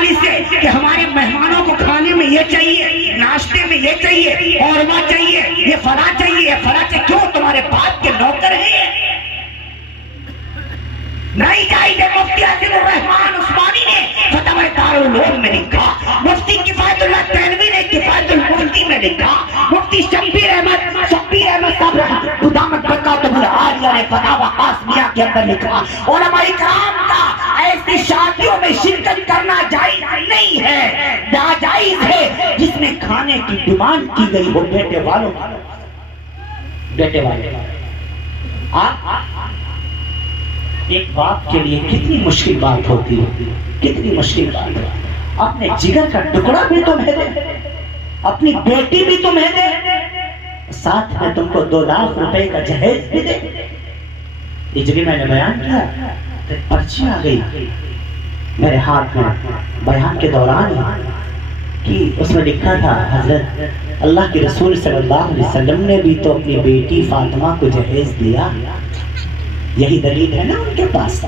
والی سے کہ ہمارے مہمانوں کو کھانے میں یہ چاہیے، ناشتے میں یہ چاہیے، قورمہ چاہیے، یہ فلاں چاہیے، یہ فلاں چاہیے، کیوں تمہارے باپ کے نوکر ہیں یہ؟ نہیں چاہیے۔ مفتی عاصم الرحمان عثمانی نے فتاوی دارالعلوم میں لکھا، مفتی کفایت اللہ تھانوی نے کفایت المفتی میں لکھا، مفتی شبیر احمد صاحب قدامت برکاتہ العالیہ نے فتاوی قاسمیہ کے اندر لکھا، علماء کرام کا ایسی شادیوں میں شرکت کرنا جائز نہیں ہے، ناجائز ہے جس میں کھانے کی ڈیمانڈ کی گئی ہو بیٹے والوں بیٹے والے۔ ایک باپ کے لیے کتنی مشکل بات ہوتی ہے، کتنی مشکل بات ہے۔ اپنے جگر کا ٹکڑا بھی تمہیں دے، اپنی بیٹی بھی تمہیں دے، ساتھ میں تم کو 2 لاکھ روپے کا جہیز بھی دے۔ اس جگہ میں نے بیان کیا تو پرچی آ گئی میرے ہاتھ میں بیان کے دوران کہ اس میں لکھا تھا حضرت اللہ کے رسول صلی اللہ علیہ وسلم نے بھی تو اپنی بیٹی فاطمہ کو جہیز دیا۔ یہی دلیل ہے نا ان کے پاس،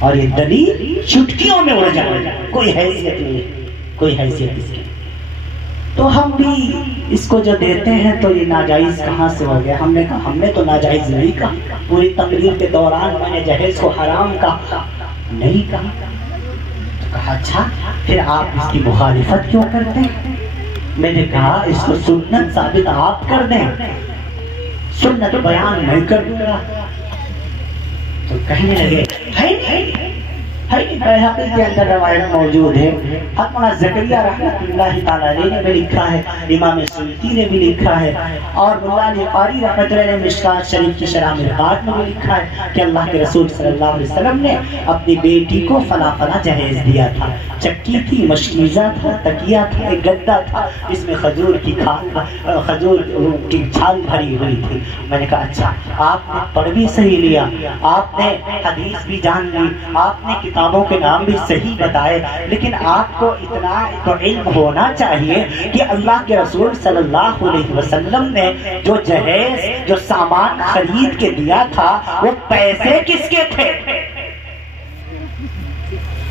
اور یہ دلیل چٹکیوں میں اڑ جائے، کوئی حیثیت نہیں، کوئی حیثیت اس کی۔ تو ہم بھی اس کو جو دیتے ہیں تو یہ ناجائز کہاں سے ہو گیا؟ ہم نے کہا ہم نے تو ناجائز نہیں کہا، پوری تقریر کے دوران میں نے جہیز کو حرام کہا نہیں کہا۔ تو کہا اچھا پھر آپ اس کی مخالفت کیوں کرتے ہیں؟ میں نے کہا اس کو سنت ثابت آپ کر دیں، سنت بیان میں کر دوں گا۔ تو کہنے لگے بیہقی کے اندر روایت موجود ہے، حضرت مولانا زکریہ رحمۃ اللہ تعالیٰ علیہ نے بھی لکھا ہے، امام سیوطی نے بھی لکھا ہے، اور مولانا علی قاری رحمۃ اللہ نے مشکات شریف کی شرح مرقات میں بھی لکھا ہے کہ اللہ کے رسول صلی اللہ علیہ وسلم نے اپنی بیٹی کو فلاں فلاں جہیز دیا تھا، چکی تھی، مشکیزہ تھا، تکیہ تھا، ایک گدا تھا، اس میں کھجور کی چھال بھری ہوئی تھی۔ میں نے کہا اچھا آپ نے پڑھ بھی صحیح لیا، آپ نے حدیث بھی جان لی، آپ نے کتابوں کے نام بھی صحیح بتائے، لیکن آپ کو اتنا تو علم ہونا چاہیے کہ اللہ کے رسول صلی اللہ علیہ وسلم نے جو جہیز جو سامان خرید کے دیا تھا وہ پیسے کس کے تھے؟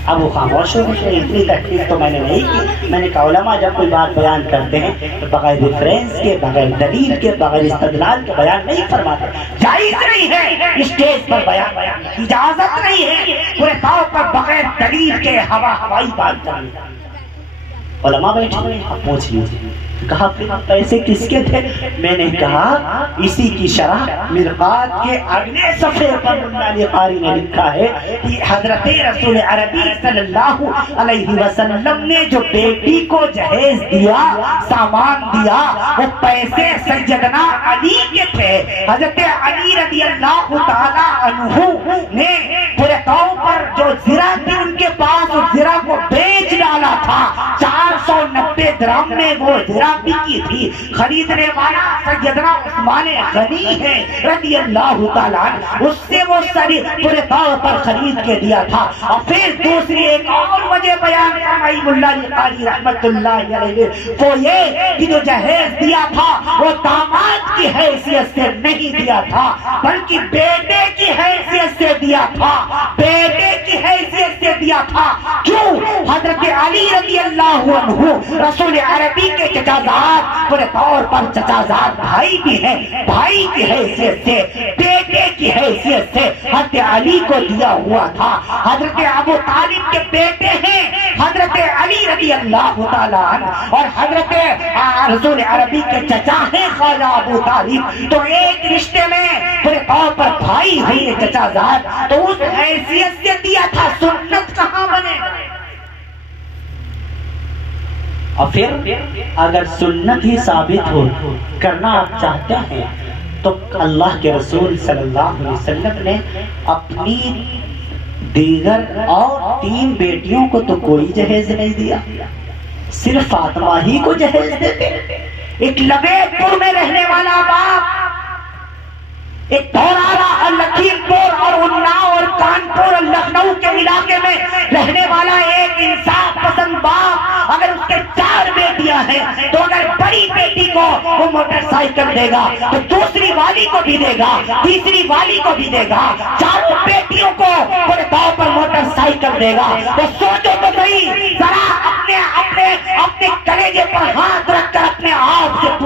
اب وہ خاموش ہو گئے۔ اتنی تحقیق تو میں نے نہیں کی۔ میں نے کہا علماء جب کوئی بات بیان کرتے ہیں تو بغیر ریفرنس کے، بغیر دلیل کے، بغیر استدلال کے بیان نہیں فرماتے۔ جائز نہیں ہے اسٹیج پر بیان، اجازت نہیں ہے پورے طور پر بغیر دلیل کے ہوائی بات کرنے۔ علماء بیٹھے ہوئے آپ پوچھ لیجیے۔ کہا پھر پیسے کس کے تھے؟ میں نے کہا اسی کی شرح مرقات کے اگلے صفحے پر مولانا علی قاری نے لکھا ہے کہ حضرت رسول عربی صلی اللہ علیہ وسلم نے جو بیٹی کو جہیز دیا، سامان دیا، وہ پیسے سیدنا علی کے تھے۔ حضرت علی رضی اللہ تعالی عنہ نے پورے طور پر جو زرہ تھی ان کے پاس، اس زرہ کو بیچ ڈالا تھا۔ 490 درہم میں وہ زرہ بکی تھی۔ خریدنے والا سیدنا عثمان غنی ہے رضی اللہ تعالیٰ عنہ، اس سے وہ سری پورے طور پر خرید کے دیا تھا۔ اور پھر دوسری ایک اور وجہ بیان فرمائی مولانا علی قاری رحمت اللہ علیہ، وہ یہ کہ جو جہیز دیا تھا وہ داماد کی حیثیت سے نہیں دیا تھا بلکہ بیٹے کی حیثیت سے دیا تھا، بیٹے کی حیثیت سے دیا تھا۔ کیوں؟ حضرت علی رضی اللہ عنہ رسول عربی کے چچازاد پورے طور پر چچازاد بھائی بھی ہیں، بھائی کی حیثیت سے، بیٹے کی حیثیت سے حضرت علی کو دیا ہوا تھا۔ حضرت ابو طالب کے بیٹے ہیں حضرت علی رضی اللہ تعالیٰ عنہ، اور حضرت رسول عربی کے چچا ہیں خواجہ ابو طالب، تو ایک رشتے میں پورے طور پر بھائی ہوئے چچازاد، تو اس حیثیت سے دیا تھا۔ سنت کہاں بنے؟ اور پھر اگر سنت ہی ثابت ہو کرنا آپ چاہتے ہیں تو اللہ کے رسول صلی اللہ علیہ وسلم نے اپنی دیگر اور 3 بیٹیوں کو تو کوئی جہیز نہیں دیا، صرف فاطمہ ہی کو جہیز دیتے۔ ایک لبیک پور میں رہنے والا باپ، ایک دھوراڑا اور لکھیم پور اور اناؤ اور کانپور اور لکھنؤ کے علاقے میں رہنے والا ایک انصاف پسند باپ، اگر اس کے 4 بیٹیاں ہیں تو اگر بڑی بیٹی کو وہ موٹر سائیکل دے گا تو دوسری والی کو بھی دے گا، تیسری والی کو بھی دے گا، 4 بیٹیوں کو پورے طور پر موٹر سائیکل دے گا۔ تو سوچو تو صحیح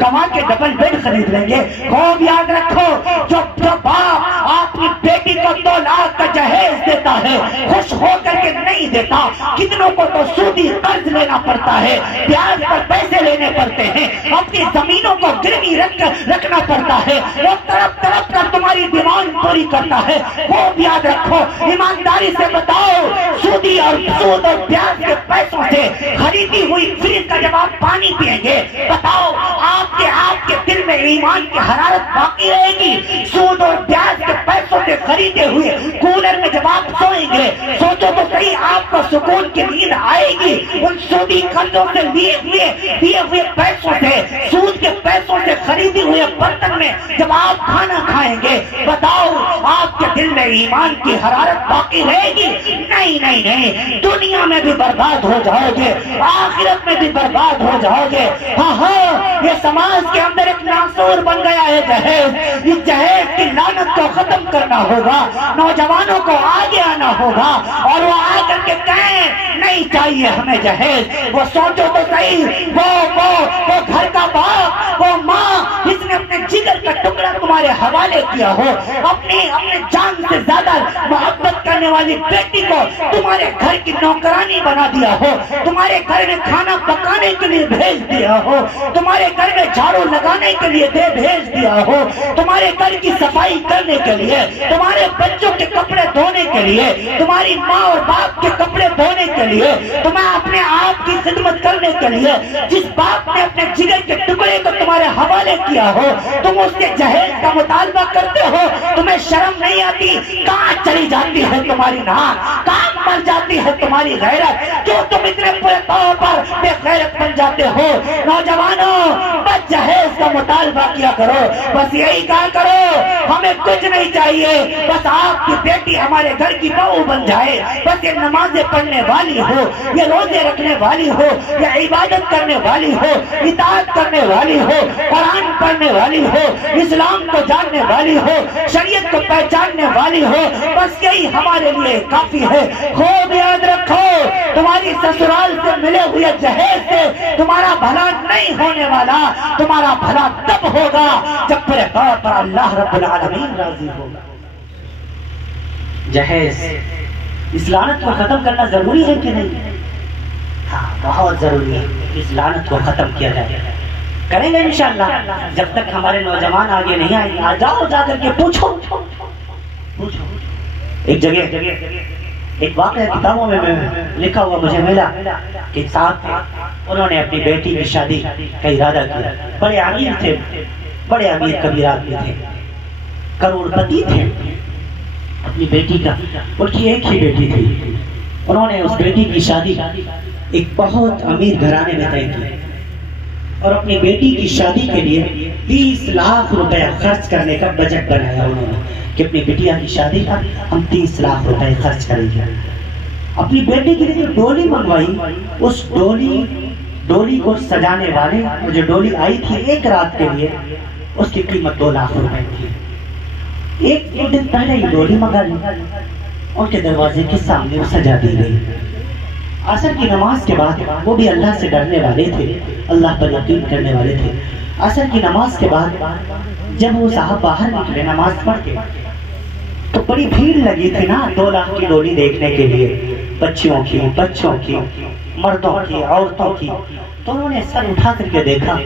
کما کے ڈبل بیڈ خرید لیں گے۔ خوب یاد رکھو، جو باپ اپنی بیٹی کو 2 لاکھ کا جہیز دیتا ہے خوش ہو کر کے نہیں دیتا، کتنوں کو تو سودی قرض لینا پڑتا ہے، بیاج پر پیسے لینے پڑتے ہیں، اپنی زمینوں کو گروی رکھنا پڑتا ہے، وہ تڑپ تڑپ کر تمہاری ڈیمانڈ پوری کرتا ہے۔ خوب یاد رکھو، ایمانداری سے بتاؤ، سودی اور سود اور بیاج کے پیسوں سے خریدی ہوئی فریج کا جب آپ پانی پیئیں گے، بتاؤ آپ کے دل میں ایمان کی حرارت باقی رہے گی؟ سود اور بیاج کے پیسوں سے خریدے ہوئے کولر میں جب آپ سوئیں گے، سوچو تو صحیح آپ کو سکون کی نیند آئے گی؟ ان سودی قرضوں سے دیے ہوئے پیسوں سے، سود کے پیسوں سے خریدی ہوئے برتن میں جب آپ کھانا کھائیں گے، بتاؤ آپ کے دل میں ایمان کی حرارت باقی رہے گی؟ نہیں نہیں نہیں، دنیا میں بھی برباد ہو جاؤ گے، آخرت میں بھی برباد ہو جاؤ گے۔ ہاں ہاں، یہ سماج کے اندر ایک ناسور بن گیا ہے جہیز، اس جہیز کی لعنت کو ختم کرنا ہوگا، نوجوانوں کو آگے آنا ہوگا اور وہ آ کر کے کہیں نہیں چاہیے ہمیں جہیز۔ وہ سوچو تو صحیح، وہ گھر کا باپ، وہ ماں جس نے اپنے جگر کا ٹکڑا تمہارے حوالے کیا ہو، اپنے جان سے زیادہ محبت کرنے والی بیٹی کو تمہارے گھر کی نوکرانی بنا دیا ہو، تمہارے گھر میں کھانا پکانے کے لیے بھیج دیا ہو، تمہارے گھر میں جھاڑو لگانے کے لیے بھیج دیا ہو، تمہارے گھر کی صفائی کرنے کے لیے، تمہارے بچوں کے کپڑے دھونے کے لیے، تمہاری ماں اور باپ کے کپڑے دھونے کے لیے، تمہیں اپنے آپ کی خدمت کرنے کے لیے جس باپ نے اپنے جگر کے ٹکڑے کو تمہارے حوالے کیا ہو، تم اس کے جہیز کا مطالبہ کرتے ہو؟ تمہیں شرم نہیں آتی؟ کہاں چلی جاتی ہے تمہاری ناک؟ کہاں مر جاتی ہے تمہاری غیرت؟ کیوں تم اتنے پورے طور پر بے غیرت بن جاتے ہو؟ نوجوانوں، بس جہیز کا مطالبہ کیا کرو، بس یہی کہا کرو ہمیں کچھ نہیں چاہیے، بس آپ کی بیٹی ہمارے گھر کی بہو بن جائے، بس یہ نمازیں پڑھنے والی ہو، یہ روزے رکھنے والی ہو، یہ عبادت کرنے والی ہو، اطاعت کرنے والی ہو، قرآن پڑھنے والی ہو، اسلام کو جاننے والی ہو، شریعت کو پہچاننے والی ہو، بس یہی ہمارے لیے کافی ہے۔ خوب یاد رکھو، تمہاری سسرال سے ملے ہوئے جہیز سے تمہارا بھلا نہیں ہونے والا، تمہارا بھلا تب ہوگا جب پورے طور پر اللہ رب العالمین راضی ہوگا۔ جہیز، اس لعنت کو ختم کرنا ضروری ہے کہ نہیں؟ ہاں، بہت ضروری ہے اس لعنت کو ختم کیا جائے۔ کریں گے انشاءاللہ، جب تک ہمارے نوجوان آگے نہیں آئیں گے۔ جاؤ جا کر کے پوچھو۔ ایک جگہ ایک واقعہ کتابوں میں لکھا ہوا مجھے ملا کہ صاحب تھے، انہوں نے اپنی بیٹی کی شادی کا ارادہ کیا، بڑے امیر تھے، بڑے امیر کبیر آدمی تھے، کروڑ پتی تھے۔ اپنی بیٹی کا، ان کی ایک ہی بیٹی تھی، انہوں نے اس بیٹی کی شادی ایک بہت امیر گھرانے میں طے کی اور اپنی بیٹی کی شادی کے لیے 30 لاکھ روپے خرچ کرنے کا بجٹ بنایا انہوں نے کہ اپنی بیٹیا کی شادی کا ہم 30 لاکھ روپے خرچ کریں گے۔ اپنی بیٹی کے لیے ڈولی منگوائی، اس ڈولی کو سجانے والے، جو ڈولی آئی تھی ایک رات کے لیے، اس کی قیمت 2 لاکھ روپے تھی۔ ایک دن پہلے ہی ڈولی منگا لی، ان کے دروازے کے سامنے سجا دی گئی۔ عصر کی نماز کے بعد، وہ بھی اللہ سے ڈرنے والے تھے، اللہ پر یقین کرنے والے تھے، عصر کی نماز کے بعد جب وہ صاحب باہر نکلے نماز پڑھ کے، تو بڑی بھیڑ لگی تھی نا 2 لاکھ کی ڈولی دیکھنے کے لیے، بچیوں کی، بچوں کی، مردوں کی، عورتوں کی۔ تو انہوں نے سر اٹھا کر کے دیکھا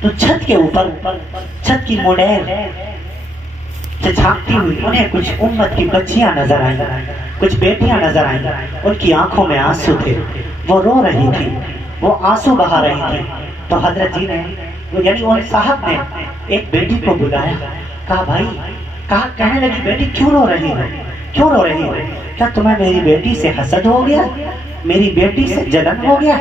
تو چھت کے اوپر، چھت کی موڈیر سے جھانکتی ہوئی انہیں کچھ امت کی بچیاں نظر آئیں، کچھ بیٹیاں نظر آئیں، ان کی آنکھوں میں آنسو تھے، وہ رو رہی تھی، وہ آنسو بہا رہی تھی۔ تو حضرت جی نے، یعنی ان صاحب نے ایک بیٹی کو بلایا، کہا بھائی، کہنے لگی بیٹی کیوں رو رہی ہو؟ کیوں رو رہی ہو؟ کیا تمہیں میری بیٹی سے حسد ہو گیا؟ میری بیٹی سے جلن ہو گیا؟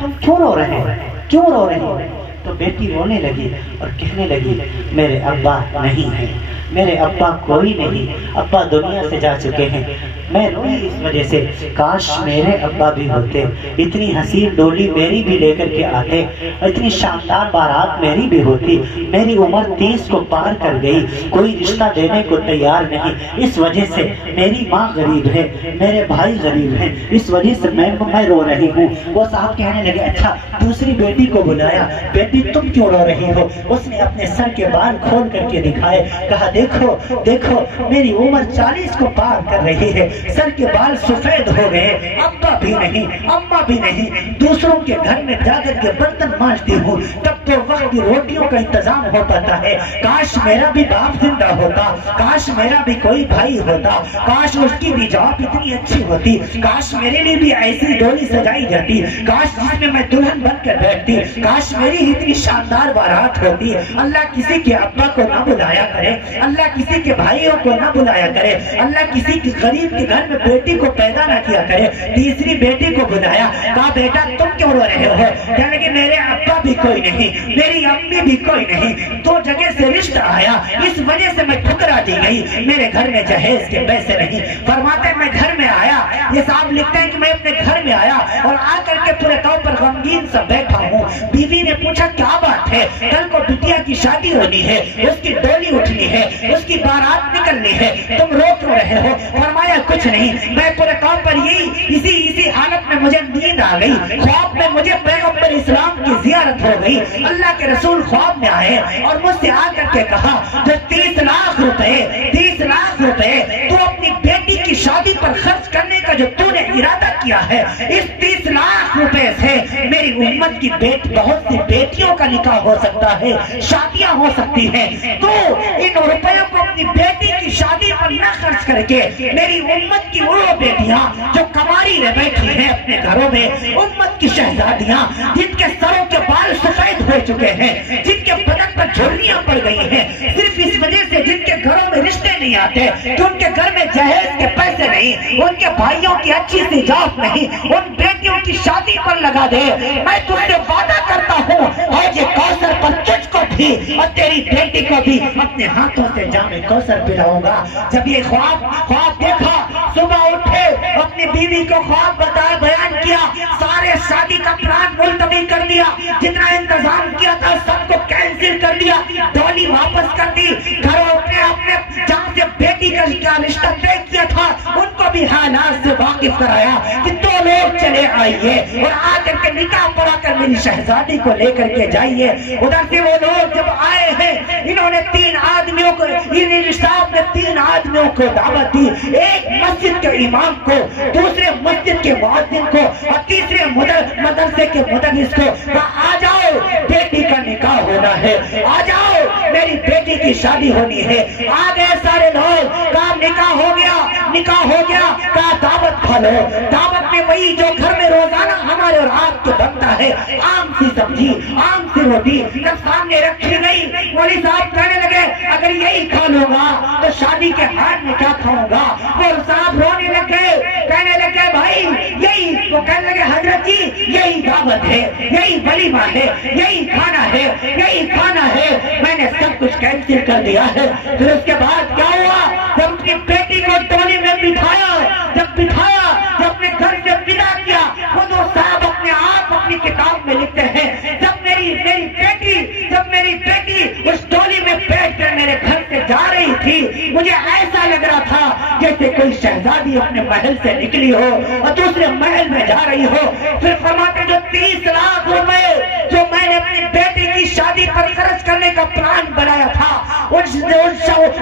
تم کیوں رو رہے ہو؟ کیوں رو رہی ہو؟ تو بیٹی رونے لگی اور کہنے لگی میرے ابا نہیں ہیں، میرے ابا کوئی نہیں، ابا دنیا سے جا چکے ہیں۔ میں روئی اس وجہ سے، کاش میرے ابا بھی ہوتے، اتنی حسین ڈولی میری بھی لے کر کے آتے، اتنی شاندار بارات میری بھی ہوتی۔ میری عمر 30 کو پار کر گئی، کوئی رشتہ دینے کو تیار نہیں، اس وجہ سے میری ماں غریب ہے، میرے بھائی غریب ہیں، اس وجہ سے میں رو رہی ہوں۔ وہ صاحب کہنے لگے اچھا دوسری بیٹی کو بلایا، بیٹی تم کیوں رو رہی ہو؟ اس نے اپنے سر کے بال کھول کر کے دکھائے، کہا دیکھو دیکھو میری عمر 40 کو پار کر رہی ہے، سر کے بال سفید ہو گئے، ابا بھی نہیں اماں بھی نہیں، دوسروں کے گھر میں جا کر کے برتن مانجتی ہوں، تب تو وقت کی روٹیوں کا انتظام ہو پاتا ہے۔ کاش میرا بھی باپ زندہ ہوتا، کاش میرا بھی کوئی بھائی ہوتا، کاش اس کی بھی جاب اتنی اچھی ہوتی، کاش میرے لیے بھی ایسی ڈولی سجائی جاتی، کاش جس میں میں دلہن بن کر بیٹھتی، کاش میری اتنی شاندار بارات ہوتی۔ اللہ کسی کے ابا کو نہ بلایا کرے، اللہ کسی کے بھائیوں کو نہ بلایا کرے، اللہ کسی کی غریب کے گھر میں بیٹی کو پیدا نہ کیا کرے۔ تیسری بیٹی کو بلایا، کہا بیٹا تم کیوں رو رہے ہو؟ کہنے کہ میرے ابا بھی کوئی نہیں، میری امی بھی کوئی نہیں، دو جگہ سے رشتہ آیا، اس وجہ سے میں ٹھکرا دی گئی، میرے گھر میں جہیز کے پیسے نہیں۔ فرماتے ہیں میں گھر میں آیا، یہ صاحب لکھتے ہیں کہ میں اپنے گھر میں آیا اور آ کر کے پورے طور پر غمگین سا بیٹھا ہوں۔ بیوی نے پوچھا کیا بات ہے؟ کل کو بٹیا کی شادی ہونی ہے، اس کی ڈولی اٹھنی ہے، اس کی بارات نکلنی ہے، تم رو کیوں رہے ہو؟ فرمایا کچھ نہیں، میں پورے طور پر اسی حالت میں مجھے نیند آ گئی، خواب میں مجھے پیغمبر اسلام کی زیارت ہو گئی، اللہ کے رسول خواب میں آئے اور مجھ سے آ کر کے کہا جو 30 لاکھ روپے تو اپنی بیٹی کی شادی پر خرچ کرنے کا جو تو نے ارادہ کیا ہے، اس 30 لاکھ روپے سے میری امت کی بہت سی بیٹیوں کا نکاح ہو سکتا ہے، شادیاں ہو سکتی ہیں، تو ان روپیوں کو اپنی بیٹی کی شادی پر نہ خرچ کر کے میری امت کی وہ بیٹیاں جو کماری رہ بیٹھی ہیں اپنے گھروں میں، امت کی شہزادیاں جن کے سروں کے بال سفید ہو چکے ہیں، جن کے بدن پر جھریاں پڑ گئی ہیں، صرف اس وجہ سے جن کے گھروں میں رشتے نہیں آتے، کہ ان کے گھر میں جہیز کے پیسے نہیں، ان کے بھائیوں کی اچھی سی جاب نہیں، ان بیٹیوں کی شادی پر لگا دے۔ میں تم سے وعدہ کرتا ہوں حوض کوثر پر تجھ کو بھی اور تیری بیٹی کو بھی اپنے ہاتھوں سے جام کوثر پلاؤں گا۔ جب یہ خواب دیکھا، صبح اٹھے، اپنی بیوی کو خواب بتایا، بیان کیا، سارے شادی کا پلان ملتوی کر دیا، جتنا انتظام کیا تھا سب کو کینسل کر دیا، ڈولی واپس کر دی، گھروں میں اپنے جہاں سے بیٹی کا رشتہ طے کیا تھا ان کو بھی حالات سے واقف کرایا کہ 2 لوگ چلے آئیے اور آ کر کے نکاح پڑھا کر میری شہزادی کو لے کر کے جائیے۔ ادھر سے وہ لوگ جب آئے ہیں، انہوں نے 3 آدمیوں کو، صاحب نے 3 آدمیوں کو دعوت دی، ایک مسجد کے امام کو، دوسرے مسجد کے مؤذن کو اور تیسرے مدرسے کے مدرس کو، آ جاؤ بیٹی کا نکاح ہونا ہے، آ جاؤ میری بیٹی کی شادی ہونی ہے۔ آ گئے سارے لوگ، کہا نکاح ہو گیا، کہا دعوت کھالو۔ دعوت میں وہی جو گھر میں روزانہ ہمارے اور آپ کو بنتا ہے، عام سی سبزی، عام سی روٹی جب سامنے رکھی گئی، مولوی صاحب کہنے لگے اگر یہی کھا لوں گا تو شادی کے ہاتھ میں کیا کھاؤں گا؟ مولوی صاحب رونے لگے، کہنے لگے بھائی یہی، وہ کہنے لگے حضرت جی یہی دعوت ہے، یہی ولیمہ ہے، یہی کھانا ہے، یہی کھانا ہے، میں نے سب کچھ کینسل کر دیا ہے۔ پھر اس کے بعد کیا ہوا؟ جب اپنی بیٹی کو ٹولی میں بٹھایا، جب اپنے گھر سے ودا کیا، وہ دو صاحب اپنے آپ اپنی کتاب میں لکھتے ہیں جب میری بیٹی اس ٹولی میں بیٹھ کر میرے گھر سے جا رہی تھی، مجھے ایسا لگ رہا تھا جیسے کوئی شہزادی اپنے محل سے نکلی ہو اور دوسرے محل میں جا رہی ہو۔ پھر فرماتے جو 30 لاکھ روپے جو میں نے اپنی بیٹی کی شادی پر خرچ کرنے کا پلان بنایا تھا، ان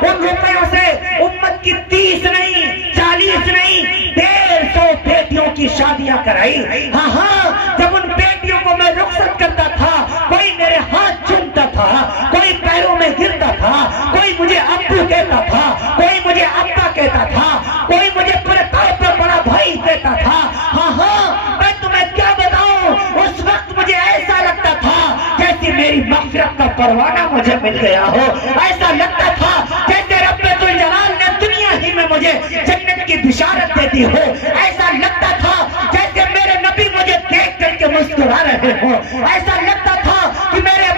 روپیوں سے امت کی 30 نہیں 40 نہیں 150 بیٹیوں کی شادیاں کرائی۔ ہاں جب ان بیٹیوں کو میں رخصت کرتا تھا، کوئی میرے ہاتھ چومتا تھا، کوئی پیروں میں گرتا تھا، کوئی مجھے ابو کہتا تھا، کوئی مجھے ابا کہتا تھا، کوئی مجھے پورے طور پر بڑا بھائی کہتا تھا۔ ہاں میں تمہیں کیا بتاؤں، اس وقت مجھے ایسا لگتا تھا جیسے میری مغفرت کا پروانہ مجھے مل گیا ہو، ایسا لگتا تھا جیسے رب ذوالجلال نے دنیا ہی میں مجھے جنت کی بشارت دے دی ہو، ایسا لگتا تھا جیسے میرے نبی مجھے دیکھ کر کے مسکرا رہے ہو، ایسا لگتا تھا کہ میرے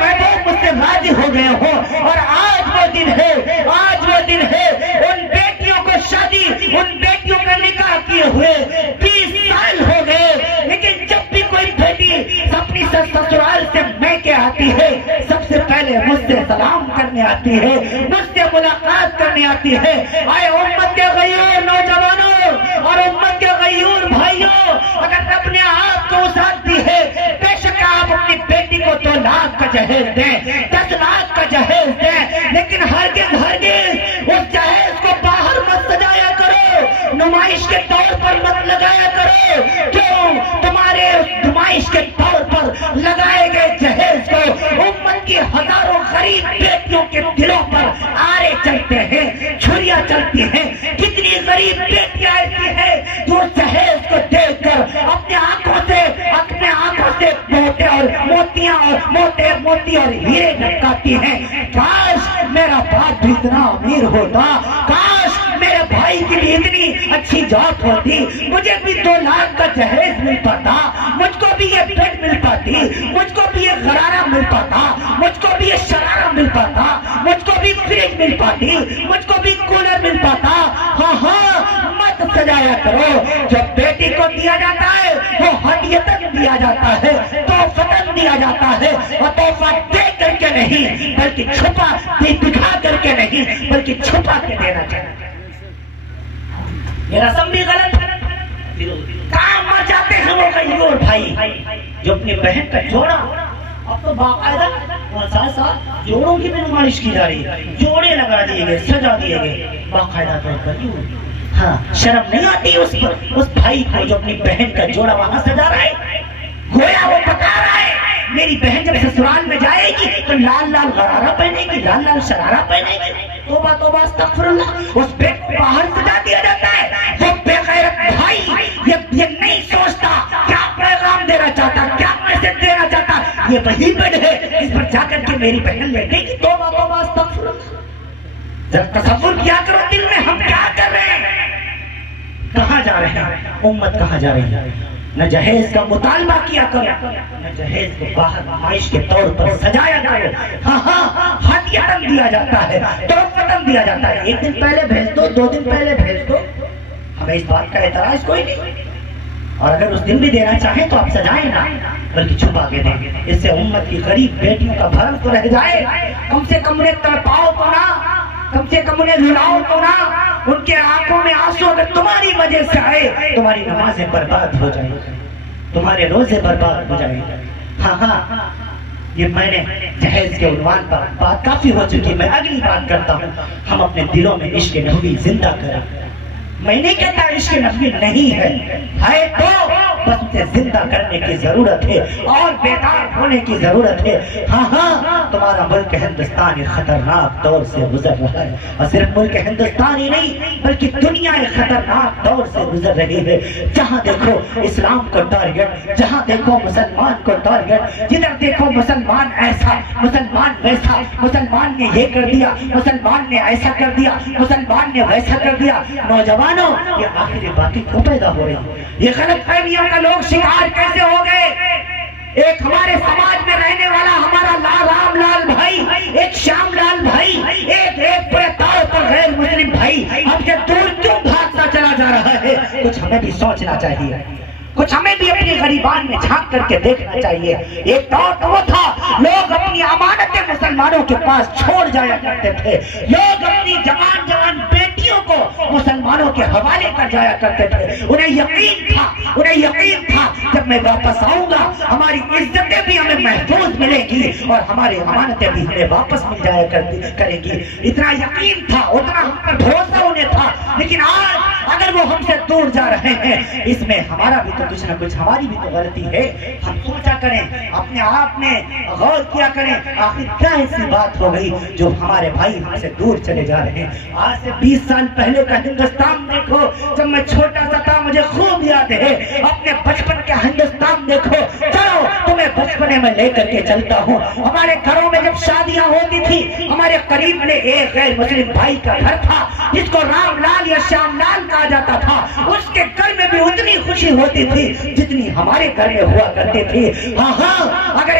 آتی ہے سب سے پہلے مجھ سے سلام کرنے آتی ہے, مجھ سے ملاقات کرنے آتی ہے. آئے امت کے غیور نوجوانوں اور امت کے غیور بھائیوں, اگر رب نے آپ کو وسعت دی ہے, بے شک آپ اپنی بیٹی کو 2 لاکھ کا جہیز دیں, 10 لاکھ کا جہیز دیں, لیکن ہرگز اس جہیز کو باہر مت سجایا کرو, نمائش کے طور پر مت لگایا کرو. کیوں؟ تمہارے نمائش کے طور پر لگائے گئے جہیز کو امت کی ہزاروں غریب بیٹیوں کے دلوں پر آرے چلتے ہیں, چھریاں چلتی ہیں. کتنی غریب بیٹیاں ایسی ہیں جو جہیز کو دیکھ کر اپنے آنکھوں سے موٹے اور موتیاں اور موتی اور ہیرے لٹکاتی ہیں. کاش میرا باپ بھی اتنا امیر ہوتا, کاش میرے بھائی کی بھی اتنی اچھی جاب ہوتی, مجھے بھی 2 لاکھ کا جہیز مل پاتا, مجھ کو بھی یہ بیڈ مل پاتی, مجھ کو بھی یہ غرارہ مل پاتا, مجھ کو بھی یہ شرارہ مل پاتا, مجھ کو بھی فریج مل پاتی, مجھ کو بھی کولر مل پاتا. ہاں مت سجایا کرو. جب بیٹی کو دیا جاتا ہے وہ ہدیتاً دیا جاتا ہے, تحفتاً دیا جاتا ہے, اور تحفہ دے کر کے نہیں بلکہ چھپا دکھا کر کے نہیں بلکہ چھپا کے دینا چاہیے. یہ رسم بھی غلط ہے. کام آ جاتے ہیں وہ غیور بھائی جو اپنی بہن کا جوڑا, اب تو باقاعدہ ساتھ جوڑوں کی بھی نمائش کی جا رہی ہے, جوڑے لگا دیے گئے, سجا دیے گئے باقاعدہ طور پر. ہاں شرم نہیں آتی اس پر, اس بھائی کو جو اپنی بہن کا جوڑا وہاں سجا رہا ہے, گویا وہ بتا رہا ہے میری بہن جب سسرال میں جائے گی تو لال لال غرارہ پہنے گی, لال لال شرارہ پہنے گی. توبہ توبہ استغفر اللہ. اس بیٹ کو باہر سجا دیا جاتا ہے. وہ بے غیرت بھائی یہ نہیں سوچتا کیا پیغام دینا چاہتا, کیا میسج دینا چاہتا. یہ وہی بیٹ ہے اس پر جا کر کے میری بہن لیٹے گی. توبہ توبہ استغفر اللہ. جب تصور کیا کرو دل میں ہم کیا کر رہے ہیں, کہاں جا رہے ہیں, امت کہاں جا رہی ہے. نہ جہیز کا مطالبہ کیا کرو, نہ جہیز کو باہر نمائش کے طور پر سجایا کرو. ہاں ہدیتاً دیا جاتا ہے, تحفتاً دیا جاتا ہے. 1 دن پہلے بھیج دو, 2 دن پہلے بھیج دو, ہمیں اس بات کا اعتراض کوئی نہیں. اور اگر اس دن بھی دینا چاہیں تو آپ سجائیں نا, بلکہ چھپا کے دیں. اس سے امت کی غریب بیٹیوں کا بھرم تو رہ جائے. کم سے کم انہیں تڑپاؤ تو نہ, کم سے کم انہیں رلاؤ تو نہ. ان کے آنکھوں میں آنسو اگر تمہاری وجہ سے آئے, تمہاری نمازیں برباد ہو جائیں, تمہارے روزے برباد ہو جائیں. ہاں یہ میں نے جہیز کے عنوان پر بات کافی ہو چکی. میں اگلی بات کرتا ہوں, ہم اپنے دلوں میں عشق نبوی زندہ کریں. میں نہیں کہتا عشق نبوی نہیں ہے تو بس اسے زندہ کرنے کی ضرورت ہے اور بیدار ہونے کی ضرورت ہے. ہاں تمہارا ملک ہندوستان ایک خطرناک دور سے گزر رہا ہے, اور صرف ملک ہندوستان ہی نہیں بلکہ دنیا ایک خطرناک دور سے گزر رہی ہے. جہاں دیکھو اسلام کو ٹارگٹ, جہاں دیکھو مسلمان کو ٹارگٹ, جدھر دیکھو مسلمان ایسا, مسلمان ویسا, مسلمان نے یہ کر دیا, مسلمان نے ایسا کر دیا, مسلمان نے ویسا کر دیا. نوجوانوں یہ آخر باقی کیوں پیدا ہو رہی ہے, یہ غلط فہمیوں کا لوگ شکار کیسے ہو گئے. ایک ہمارے سماج میں رہنے والا ہمارا رام لال بھائی, ایک شام لال بھائی, ایک پورے طور پر غیر مسلم بھائی ہم سے دور کیوں بھاگتا چلا جا رہا ہے. کچھ ہمیں بھی سوچنا چاہیے, کچھ ہمیں بھی اپنی غریبان میں جھانک کر کے دیکھنا چاہیے. ایک دور وہ تھا لوگ اپنی امانتیں مسلمانوں کے پاس چھوڑ جایا کرتے تھے, لوگ اپنی جوان بیٹیوں کو مسلمانوں کے حوالے کر جایا کرتے تھے. انہیں یقین تھا جب میں واپس آؤں گا ہماری عزتیں بھی ہمیں محفوظ ملے گی اور ہماری امانتیں بھی ہمیں واپس مل جایا کرے گی. اتنا یقین تھا, اتنا ہم پر بھروسہ انہیں تھا. لیکن آج اگر وہ ہم سے دور جا رہے ہیں, اس میں ہمارا بھی تو کچھ نہ کچھ, ہماری بھی تو غلطی ہے. ہم سوچا کریں, اپنے آپ میں غور کیا کریں, آخر کیا ایسی بات ہو گئی جو ہمارے بھائی ہم سے دور چلے جا رہے ہیں. آج سے 20 سال پہلے کا ہندوستان دیکھو, جب میں چھوٹا سا تھا مجھے خوب یاد ہے. اپنے بچپن کا ہندوستان دیکھو, چلو تمہیں بچپنے میں لے کر کے چلتا ہوں. ہمارے گھروں میں جب شادیاں ہوتی تھی, ہمارے قریب میں ایک غیر مسلم بھائی کا گھر تھا جس کو رام لال یا شام لال کہا جاتا تھا. اس کے گھر میں بھی اتنی خوشی ہوتی تھی جتنی ہمارے گھر میں ہوا کرتی تھی. ہاں اگر